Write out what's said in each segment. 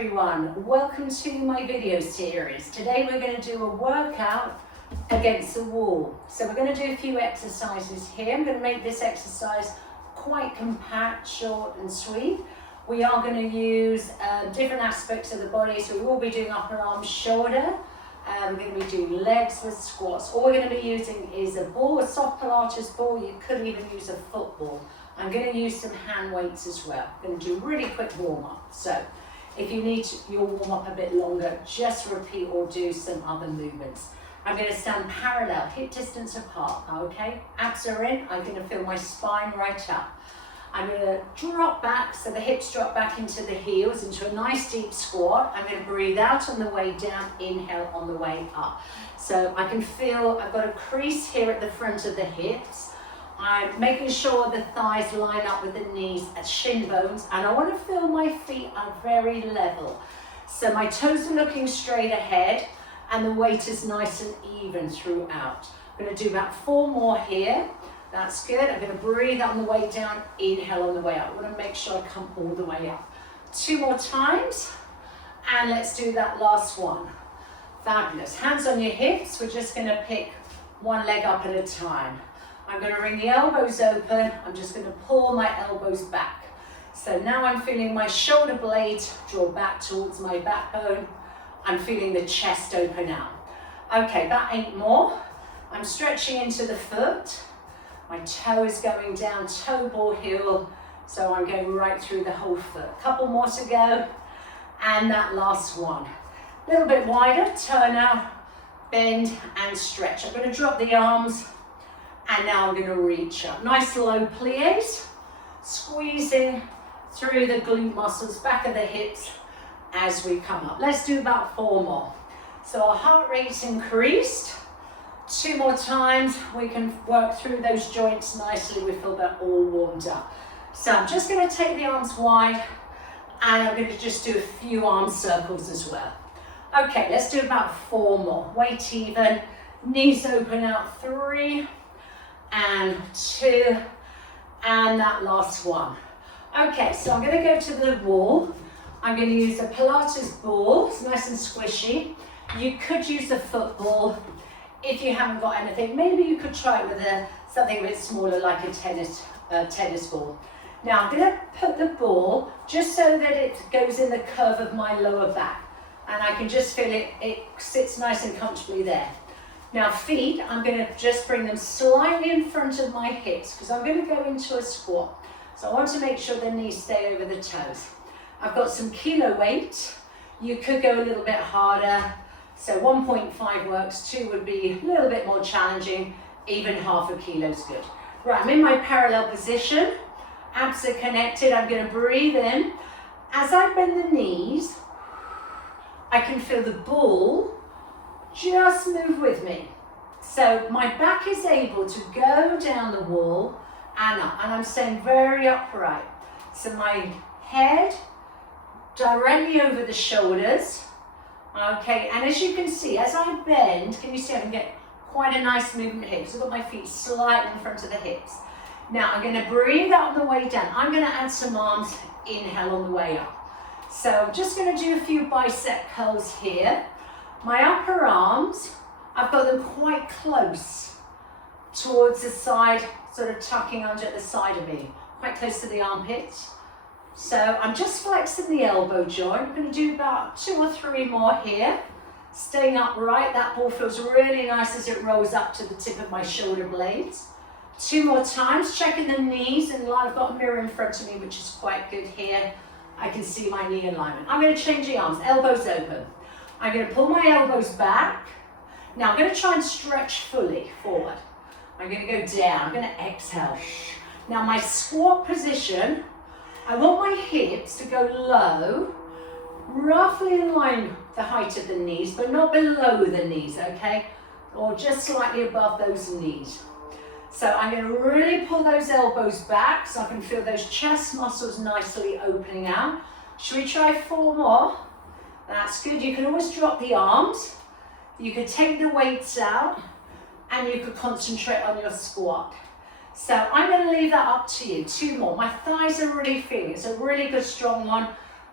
everyone, welcome to my video series. Today we're going to do a workout against the wall. So we're going to do a few exercises here. I'm going to make this exercise quite compact, short and sweet. We are going to use different aspects of the body, so we will be doing upper arm, shoulder. We're going to be doing legs with squats. All we're going to be using is a ball, a soft Pilates ball. You could even use a football. I'm going to use some hand weights as well. I'm going to do a really quick warm up. So if you need your warm up a bit longer, just repeat or do some other movements. I'm going to stand parallel, hip distance apart, okay? Abs are in, I'm going to feel my spine right up. I'm going to drop back, so the hips drop back into the heels, into a nice deep squat. I'm going to breathe out on the way down, inhale on the way up. So I can feel I've got a crease here at the front of the hips. I'm making sure the thighs line up with the knees at shin bones, and I want to feel my feet are very level. So my toes are looking straight ahead and the weight is nice and even throughout. I'm going to do about 4 more here. That's good. I'm going to breathe on the way down, inhale on the way up. I want to make sure I come all the way up. 2 more times, and let's do that last one. Fabulous. Hands on your hips. We're just going to pick one leg up at a time. I'm going to bring the elbows open. I'm just going to pull my elbows back. So now I'm feeling my shoulder blades draw back towards my backbone. I'm feeling the chest open out. Okay, about 8 more. I'm stretching into the foot. My toe is going down, toe ball heel. So I'm going right through the whole foot. A couple more to go. And that last one. A little bit wider, turn out, bend and stretch. I'm going to drop the arms. And now I'm going to reach up. Nice low plies, squeezing through the glute muscles, back of the hips as we come up. Let's do about 4 more. So our heart rate's increased. 2 more times, we can work through those joints nicely. We feel they're all warmed up. So I'm just going to take the arms wide, and I'm going to just do a few arm circles as well. Okay, let's do about 4 more. Weight even, knees open out, 3, and 2, and that last one. Okay, so I'm going to go to the wall. I'm going to use a Pilates ball. It's nice and squishy. You could use a football if you haven't got anything. Maybe you could try it with something a bit smaller, like a tennis ball. Now I'm going to put the ball just so that it goes in the curve of my lower back, and I can just feel it sits nice and comfortably there. Now feet, I'm going to just bring them slightly in front of my hips because I'm going to go into a squat. So I want to make sure the knees stay over the toes. I've got some kilo weight. You could go a little bit harder. So 1.5 works, 2 would be a little bit more challenging, even half a kilo is good. Right, I'm in my parallel position. Abs are connected. I'm going to breathe in. As I bend the knees, I can feel the ball just move with me. So my back is able to go down the wall and up, and I'm staying very upright. So my head directly over the shoulders. Okay, and as you can see, as I bend, can you see I can get quite a nice movement here? So I've got my feet slightly in front of the hips. Now I'm going to breathe out on the way down. I'm going to add some arms, inhale on the way up. So I'm just going to do a few bicep curls here. My upper arms, I've got them quite close towards the side, sort of tucking under at the side of me, quite close to the armpits. So I'm just flexing the elbow joint. I'm going to do about 2 or 3 more here, staying upright. That ball feels really nice as it rolls up to the tip of my shoulder blades. 2 more times, checking the knees, and I've got a mirror in front of me, which is quite good here. I can see my knee alignment. I'm going to change the arms, elbows open. I'm going to pull my elbows back. Now I'm going to try and stretch fully forward. I'm going to go down. I'm going to exhale. Now my squat position, I want my hips to go low, roughly in line with the height of the knees, but not below the knees, okay? Or just slightly above those knees. So I'm going to really pull those elbows back so I can feel those chest muscles nicely opening out. Should we try 4 more? That's good. You can always drop the arms. You could take the weights out and you could concentrate on your squat. So I'm going to leave that up to you. 2 more. My thighs are really feeling it. It's a really good strong one.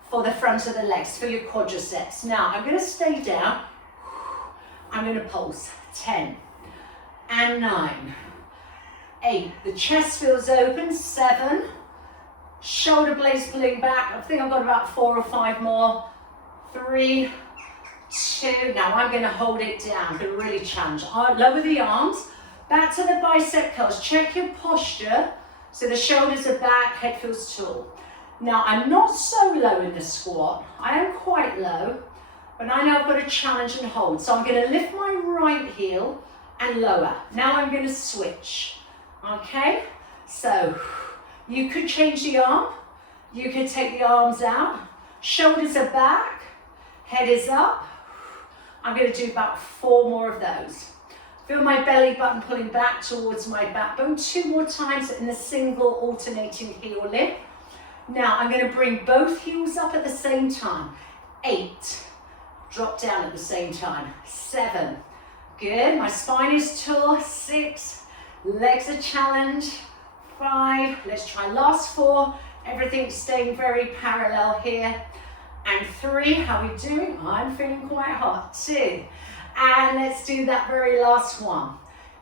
for the front of the legs, for your quadriceps. Now, I'm going to stay down. I'm going to pulse. 10 and 9, 8. The chest feels open. 7. Shoulder blades pulling back. I think I've got about 4 or 5 more. 3, 2. Now I'm going to hold it down. I'm going to really challenge. Lower the arms. Back to the bicep curls. Check your posture. So the shoulders are back, head feels tall. Now I'm not so low in the squat. I am quite low, but I know I've got to challenge and hold. So I'm going to lift my right heel and lower. Now I'm going to switch. Okay? So you could change the arm. You could take the arms out. Shoulders are back. Head is up. I'm going to do about 4 more of those. Feel my belly button pulling back towards my backbone. 2 more times in a single alternating heel lift. Now I'm going to bring both heels up at the same time. 8. Drop down at the same time. 7. Good. My spine is tall. 6. Legs are challenged. 5. Let's try last 4. Everything's staying very parallel here. And 3. How are we doing? I'm feeling quite hot. 2. And let's do that very last one.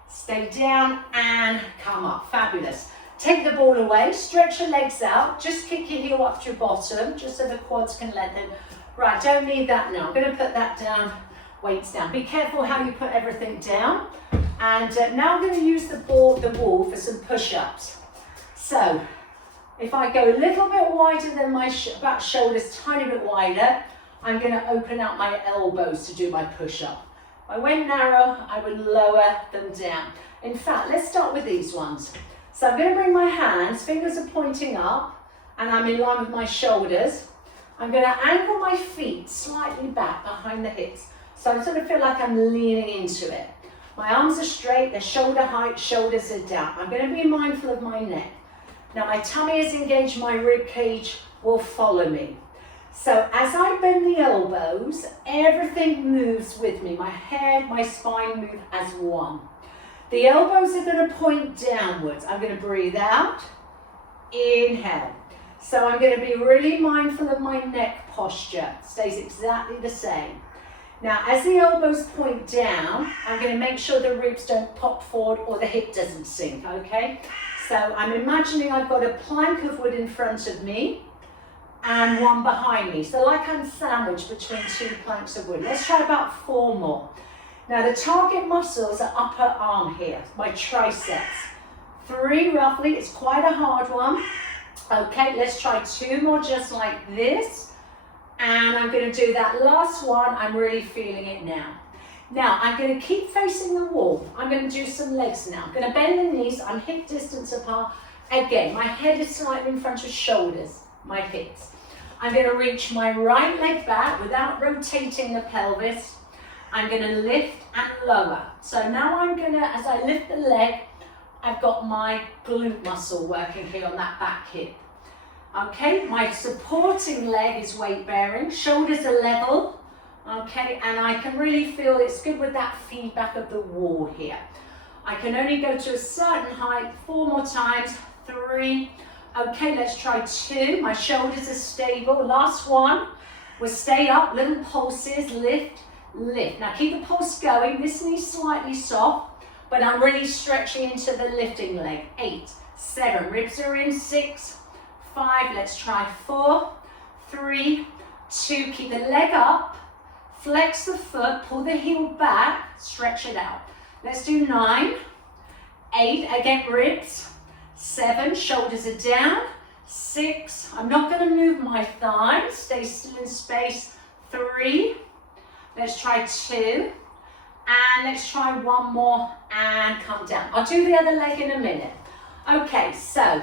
Stay down and come up. Fabulous. Take the ball away, stretch your legs out, just kick your heel up to your bottom, just so the quads can lengthen. Right, don't need that now. I'm going to put that down, weights down. Be careful how you put everything down. And now I'm going to use the wall for some push-ups. So, if I go a little bit wider than my back shoulders, tiny bit wider, I'm going to open out my elbows to do my push-up. If I went narrow, I would lower them down. In fact, let's start with these ones. So I'm going to bring my hands, fingers are pointing up, and I'm in line with my shoulders. I'm going to angle my feet slightly back behind the hips. So I sort of feel like I'm leaning into it. My arms are straight, they're shoulder height, shoulders are down. I'm going to be mindful of my neck. Now my tummy is engaged, my rib cage will follow me. So as I bend the elbows, everything moves with me. My head, my spine move as one. The elbows are going to point downwards. I'm going to breathe out, inhale. So I'm going to be really mindful of my neck posture. Stays exactly the same. Now as the elbows point down, I'm going to make sure the ribs don't pop forward or the hip doesn't sink, okay? So I'm imagining I've got a plank of wood in front of me and one behind me. So like I'm sandwiched between 2 planks of wood. Let's try about 4 more. Now the target muscles are upper arm here, my triceps. 3 roughly, it's quite a hard one. Okay, let's try 2 more just like this. And I'm going to do that last one. I'm really feeling it now. Now I'm going to keep facing the wall. I'm going to do some legs now. I'm going to bend the knees, I'm hip distance apart. Again, my head is slightly in front of shoulders, my hips. I'm going to reach my right leg back without rotating the pelvis. I'm going to lift and lower. So now I'm going to, as I lift the leg, I've got my glute muscle working here on that back hip. Okay, my supporting leg is weight bearing, shoulders are level. Okay, and I can really feel it's good with that feedback of the wall here. I can only go to a certain height, 4 more times, 3. Okay, let's try 2. My shoulders are stable. Last one. We'll stay up, little pulses, lift, lift. Now keep the pulse going. This knee's slightly soft, but I'm really stretching into the lifting leg. 8, 7, ribs are in. 6, 5, let's try 4, 3, 2. Keep the leg up, flex the foot, pull the heel back, stretch it out. Let's do 9, 8, again ribs. 7, shoulders are down. 6, I'm not going to move my thighs, stay still in space. 3, let's try 2, and let's try 1 more and come down. I'll do the other leg in a minute. Okay, so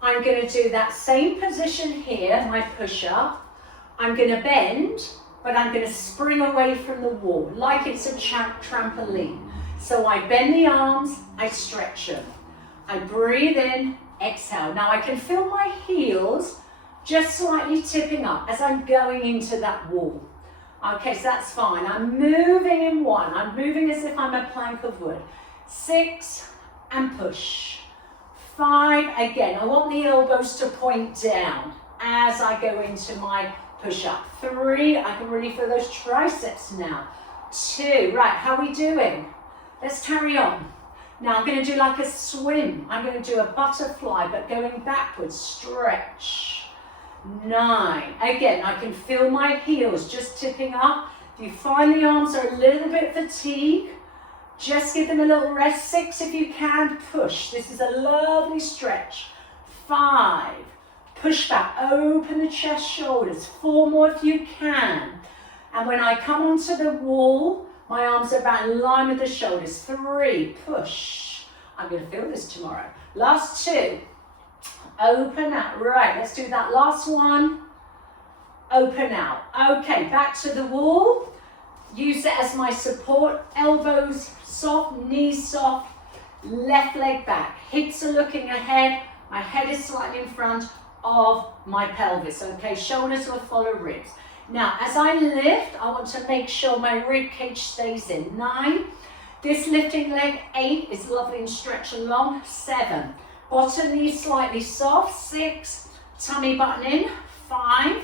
I'm going to do that same position here, my push-up. I'm going to bend, but I'm going to spring away from the wall like it's a trampoline. So I bend the arms, I stretch them. I breathe in, exhale. Now I can feel my heels just slightly tipping up as I'm going into that wall. Okay, so that's fine. I'm moving in 1. I'm moving as if I'm a plank of wood. 6, and push. 5, again, I want the elbows to point down as I go into my push up. 3, I can really feel those triceps now. 2, right, how are we doing? Let's carry on. Now I'm going to do like a swim. I'm going to do a butterfly, but going backwards, stretch. 9, again, I can feel my heels just tipping up. If you find the arms are a little bit fatigued, just give them a little rest. 6, if you can, push. This is a lovely stretch. 5, push back, open the chest, shoulders. 4 more if you can. And when I come onto the wall, my arms are about in line with the shoulders. 3, push. I'm going to feel this tomorrow. Last 2, open out. Right, let's do that last one. Open out. Okay, back to the wall. Use it as my support. Elbows soft, knees soft. Left leg back. Hips are looking ahead. My head is slightly in front of my pelvis. Okay, shoulders will follow ribs. Now, as I lift, I want to make sure my rib cage stays in. 9, this lifting leg. 8 is lovely and stretch along. 7, bottom knee slightly soft. 6, tummy button in. 5,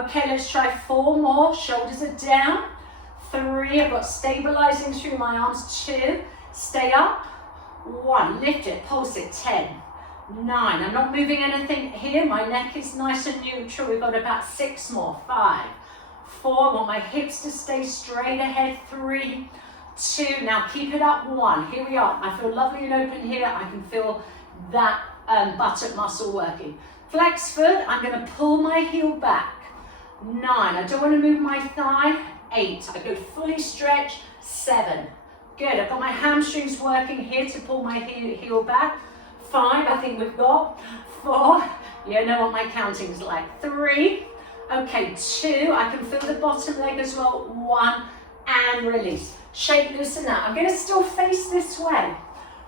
okay, let's try 4 more. Shoulders are down. 3, I've got stabilizing through my arms. 2, stay up. 1, lift it, pulse it. 10, 9, I'm not moving anything here. My neck is nice and neutral. We've got about 6 more. 5, 4, I want my hips to stay straight ahead. 3, 2, now keep it up. 1, here we are. I feel lovely and open here. I can feel that buttock muscle working. Flex foot, I'm going to pull my heel back. 9, I don't want to move my thigh. 8, I go fully stretch. 7, good, I've got my hamstrings working here to pull my heel back. 5, I think we've got. 4, you know what my counting's like. 3, okay, 2, I can feel the bottom leg as well. 1, and release. Shake, loosen out. I'm going to still face this way.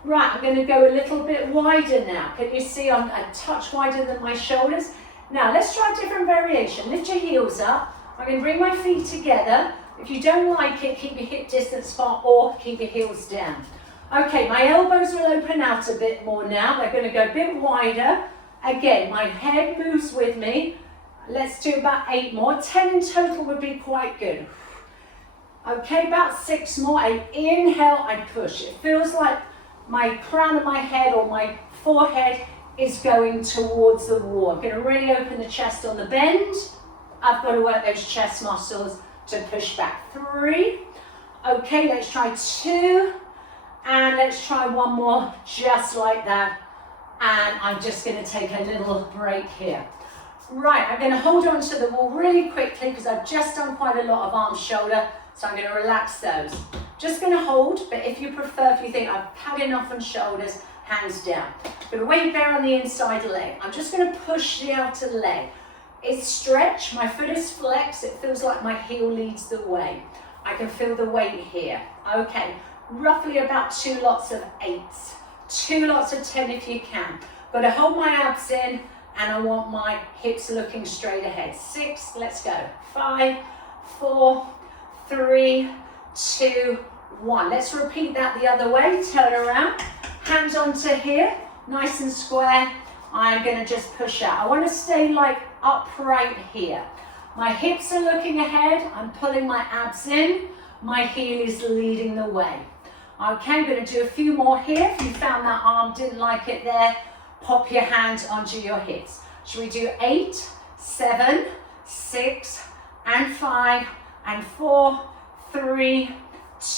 Right, I'm going to go a little bit wider now. Can you see I'm a touch wider than my shoulders? Now, let's try a different variation. Lift your heels up. I'm going to bring my feet together. If you don't like it, keep your hip distance apart or keep your heels down. Okay, my elbows will open out a bit more now. They're going to go a bit wider. Again, my head moves with me. Let's do about 8 more. 10 in total would be quite good. Okay, about 6 more. I inhale, I push. It feels like my crown of my head or my forehead is going towards the wall. I'm going to really open the chest on the bend. I've got to work those chest muscles to push back. 3. Okay, let's try 2. And let's try 1 more, just like that. And I'm just going to take a little break here. Right, I'm going to hold on to the wall really quickly because I've just done quite a lot of arm, shoulder. So I'm going to relax those. Just going to hold, but if you prefer, if you think I've had enough on shoulders, hands down. I'm going to weight bear on the inside leg. I'm just going to push the outer leg. It's stretch, my foot is flexed. It feels like my heel leads the way. I can feel the weight here. Okay, roughly about 2 lots of 8s. 2 lots of 10 if you can. Got to hold my abs in and I want my hips looking straight ahead. 6, let's go. 5, 4, 3, 2, 1. Let's repeat that the other way. Turn around, hands onto here, nice and square. I'm going to just push out. I want to stay like upright here. My hips are looking ahead. I'm pulling my abs in. My heel is leading the way. Okay, I'm going to do a few more here. If you found that arm, didn't like it there, pop your hands onto your hips. Should we do 8, 7, 6, and 5, and 4, 3,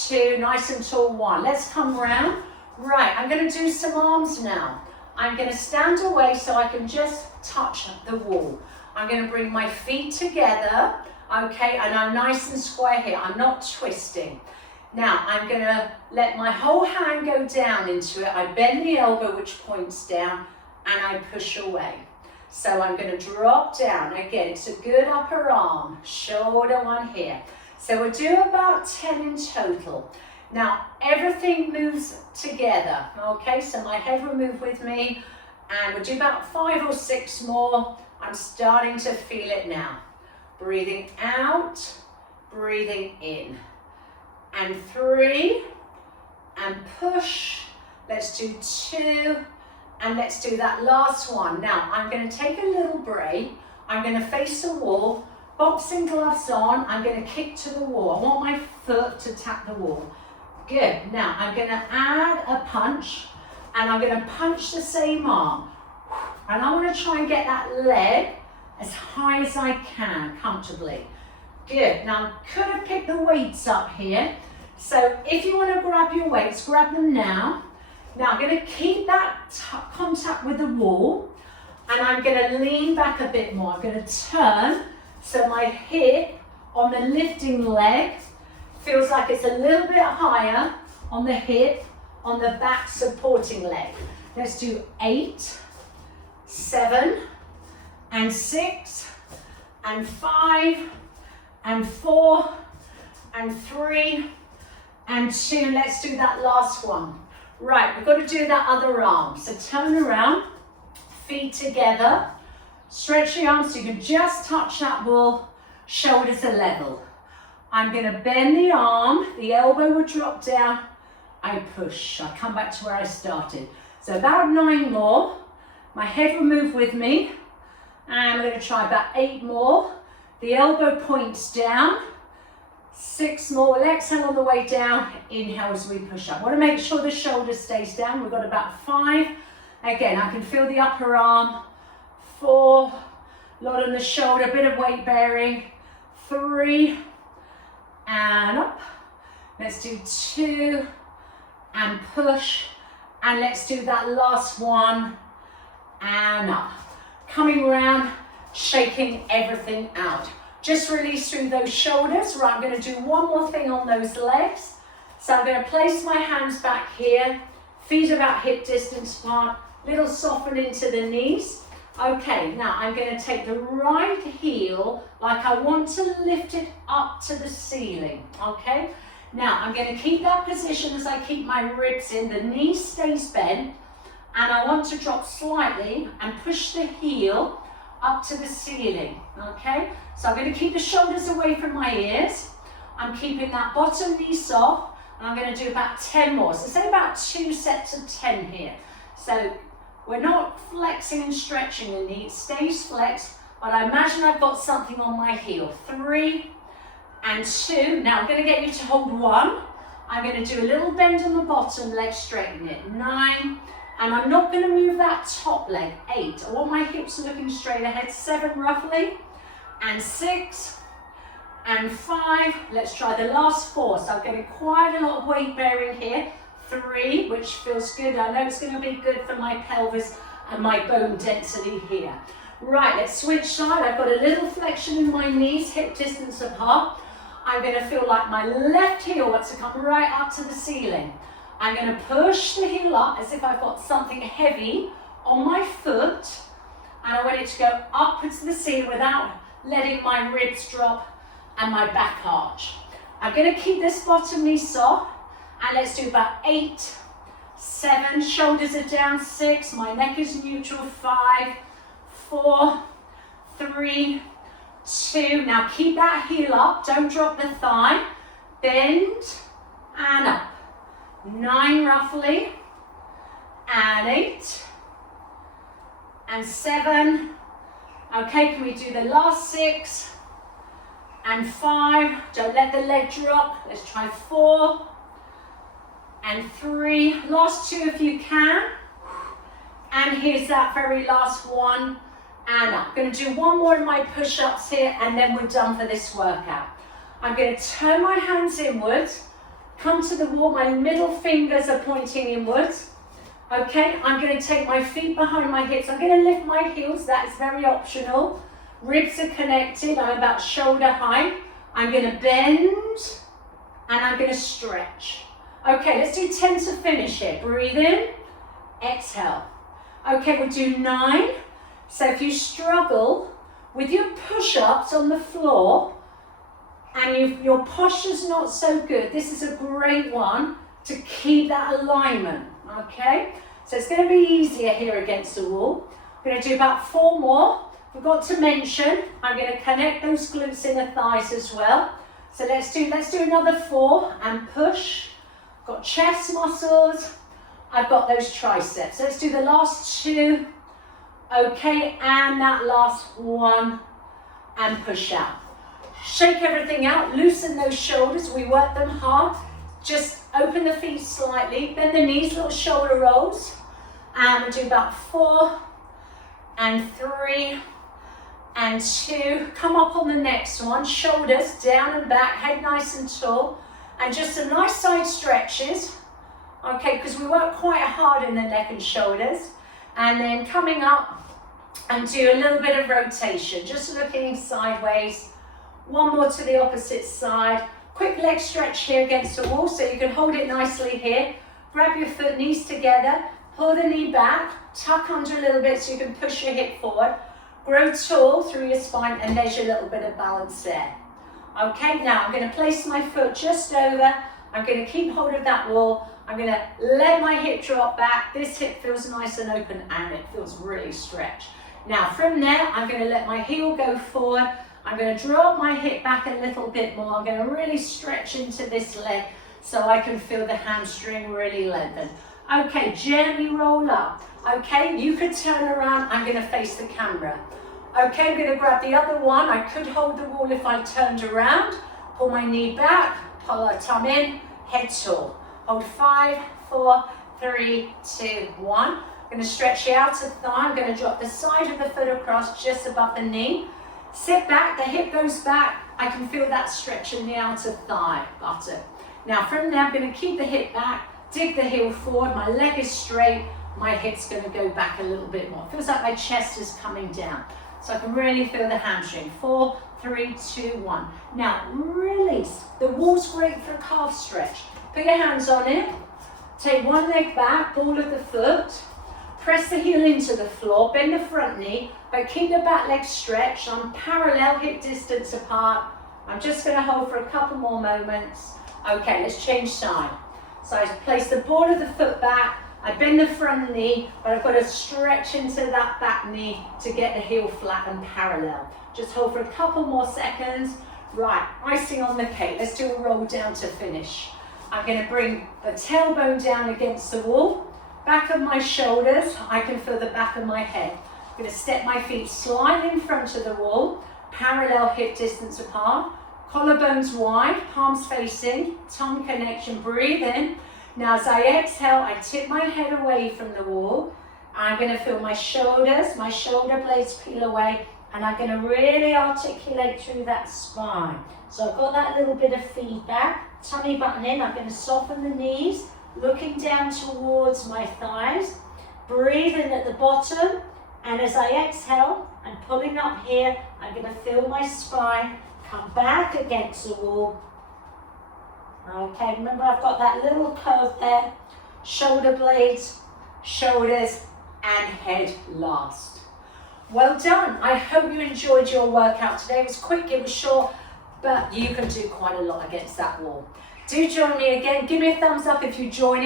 2, nice and tall, 1. Let's come round. Right, I'm going to do some arms now. I'm going to stand away so I can just touch the wall. I'm going to bring my feet together, okay, and I'm nice and square here. I'm not twisting. Now, I'm going to let my whole hand go down into it. I bend the elbow, which points down, and I push away. So I'm going to drop down. Again, it's a good upper arm, shoulder one here. So we'll do about 10 in total. Now, everything moves together, okay? So my head will move with me, and we'll do about 5 or 6 more. I'm starting to feel it now. Breathing out, breathing in. And 3, and push. Let's do 2, and let's do that last one. Now, I'm going to take a little break. I'm going to face the wall. Boxing gloves on, I'm going to kick to the wall. I want my foot to tap the wall. Good. Now I'm going to add a punch, and I'm going to punch the same arm. And I want to try and get that leg as high as I can, comfortably. Good. Now I could have picked the weights up here. So if you want to grab your weights, grab them now. Now I'm going to keep that contact with the wall, and I'm going to lean back a bit more. I'm going to turn so my hip on the lifting leg feels like it's a little bit higher on the hip, on the back supporting leg. Let's do 8, 7, and 6, and 5, and 4, and 3, and 2. Let's do that last one. Right, we've got to do that other arm. So turn around, feet together, stretch the arms so you can just touch that wall, shoulders are level. I'm going to bend the arm, the elbow will drop down, I push, I come back to where I started. So about 9 more, my head will move with me, and I'm going to try about 8 more. The elbow points down, 6 more, we'll exhale on the way down, inhale as we push up. Want to make sure the shoulder stays down, we've got about 5. Again, I can feel the upper arm, 4, a lot on the shoulder, a bit of weight bearing, 3, and up. Let's do 2, and push, and let's do that last one, and up. Coming around, shaking everything out. Just release through those shoulders. Right, I'm going to do one more thing on those legs. So I'm going to place my hands back here, feet about hip distance apart, little soften into the knees. Okay, now I'm going to take the right heel like I want to lift it up to the ceiling, okay? Now I'm going to keep that position as I keep my ribs in, the knee stays bent, and I want to drop slightly and push the heel up to the ceiling, okay? So I'm going to keep the shoulders away from my ears. I'm keeping that bottom knee soft, and I'm going to do about 10 more. So say about 2 sets of 10 here. So we're not flexing and stretching the knee, it stays flexed, but I imagine I've got something on my heel. 3 and 2. Now I'm going to get you to hold 1. I'm going to do a little bend on the bottom leg, straighten it. 9, and I'm not going to move that top leg. 8. I want my hips looking straight ahead. 7 roughly, and 6, and 5. Let's try the last 4. So I'm getting quite a lot of weight bearing here. 3, which feels good. I know it's going to be good for my pelvis and my bone density here. Right, let's switch side. I've got a little flexion in my knees, hip distance apart. I'm going to feel like my left heel wants to come right up to the ceiling. I'm going to push the heel up as if I've got something heavy on my foot, and I want it to go upwards to the ceiling without letting my ribs drop and my back arch. I'm going to keep this bottom knee soft. And let's do about 8, 7, shoulders are down, 6, my neck is neutral, 5, 4, 3, 2. Now keep that heel up, don't drop the thigh, bend, and up. 9 roughly, and 8, and 7. Okay, can we do the last 6, and 5, don't let the leg drop, let's try 4, and 3, last 2 if you can, and here's that very last one, and up. I'm going to do one more of my push-ups here, and then we're done for this workout. I'm going to turn my hands inwards, come to the wall, my middle fingers are pointing inwards, okay? I'm going to take my feet behind my hips, I'm going to lift my heels, that is very optional, ribs are connected, I'm about shoulder height, I'm going to bend, and I'm going to stretch. Okay, let's do 10 to finish here. Breathe in, exhale. Okay, we'll do 9. So if you struggle with your push-ups on the floor and your posture's not so good, this is a great one to keep that alignment, okay? So it's going to be easier here against the wall. I'm going to do about 4 more. Forgot to mention, I'm going to connect those glutes in the thighs as well. So let's do another 4 and push. Got chest muscles, I've got those triceps. Let's do the last 2, okay, and that last one, and push out. Shake everything out, loosen those shoulders, we work them hard. Just open the feet slightly, bend the knees, little shoulder rolls. And we'll do about 4 and 3 and 2. Come up on the next one, shoulders down and back, head nice and tall. And just some nice side stretches, okay, because we work quite hard in the neck and shoulders. And then coming up and do a little bit of rotation, just looking sideways. One more to the opposite side. Quick leg stretch here against the wall, so you can hold it nicely here. Grab your foot, knees together, pull the knee back, tuck under a little bit so you can push your hip forward. Grow tall through your spine, and there's your little bit of balance there. Okay, now I'm going to place my foot just over. I'm going to keep hold of that wall. I'm going to let my hip drop back. This hip feels nice and open, and it feels really stretched. Now from there, I'm going to let my heel go forward. I'm going to drop my hip back a little bit more. I'm going to really stretch into this leg so I can feel the hamstring really lengthen. Okay, gently roll up. Okay, you could turn around. I'm going to face the camera. Okay, I'm going to grab the other one. I could hold the wall if I turned around. Pull my knee back, pull our thumb in, head tall. Hold 5, 4, 3, 2, 1. I'm going to stretch the outer thigh. I'm going to drop the side of the foot across just above the knee. Sit back, the hip goes back. I can feel that stretch in the outer thigh buttock. Now from there, I'm going to keep the hip back, dig the heel forward, my leg is straight, my hip's going to go back a little bit more. It feels like my chest is coming down. So I can really feel the hamstring. 4, 3, 2, 1. Now release. The wall's great for a calf stretch. Put your hands on it. Take one leg back, ball of the foot. Press the heel into the floor, bend the front knee, but keep the back leg stretched. I'm parallel, hip distance apart. I'm just going to hold for a couple more moments. Okay, let's change side. So I place the ball of the foot back, I bend the front knee, but I've got to stretch into that back knee to get the heel flat and parallel. Just hold for a couple more seconds. Right, icing on the cake. Let's do a roll down to finish. I'm going to bring the tailbone down against the wall. Back of my shoulders, I can feel the back of my head. I'm going to step my feet slightly in front of the wall, parallel hip distance apart, collarbones wide, palms facing, tongue connection, breathe in. Now as I exhale, I tip my head away from the wall. I'm going to feel my shoulders, my shoulder blades peel away, and I'm going to really articulate through that spine. So I've got that little bit of feedback, tummy button in, I'm going to soften the knees, looking down towards my thighs, breathe in at the bottom, and as I exhale, I'm pulling up here, I'm going to feel my spine come back against the wall. Okay, remember I've got that little curve there, shoulder blades, shoulders, and head last. Well done. I hope you enjoyed your workout today. It was quick, it was short, but you can do quite a lot against that wall. Do join me again. Give me a thumbs up if you enjoyed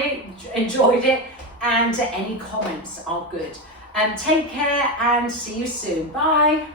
it, and any comments are good. And take care and see you soon. Bye.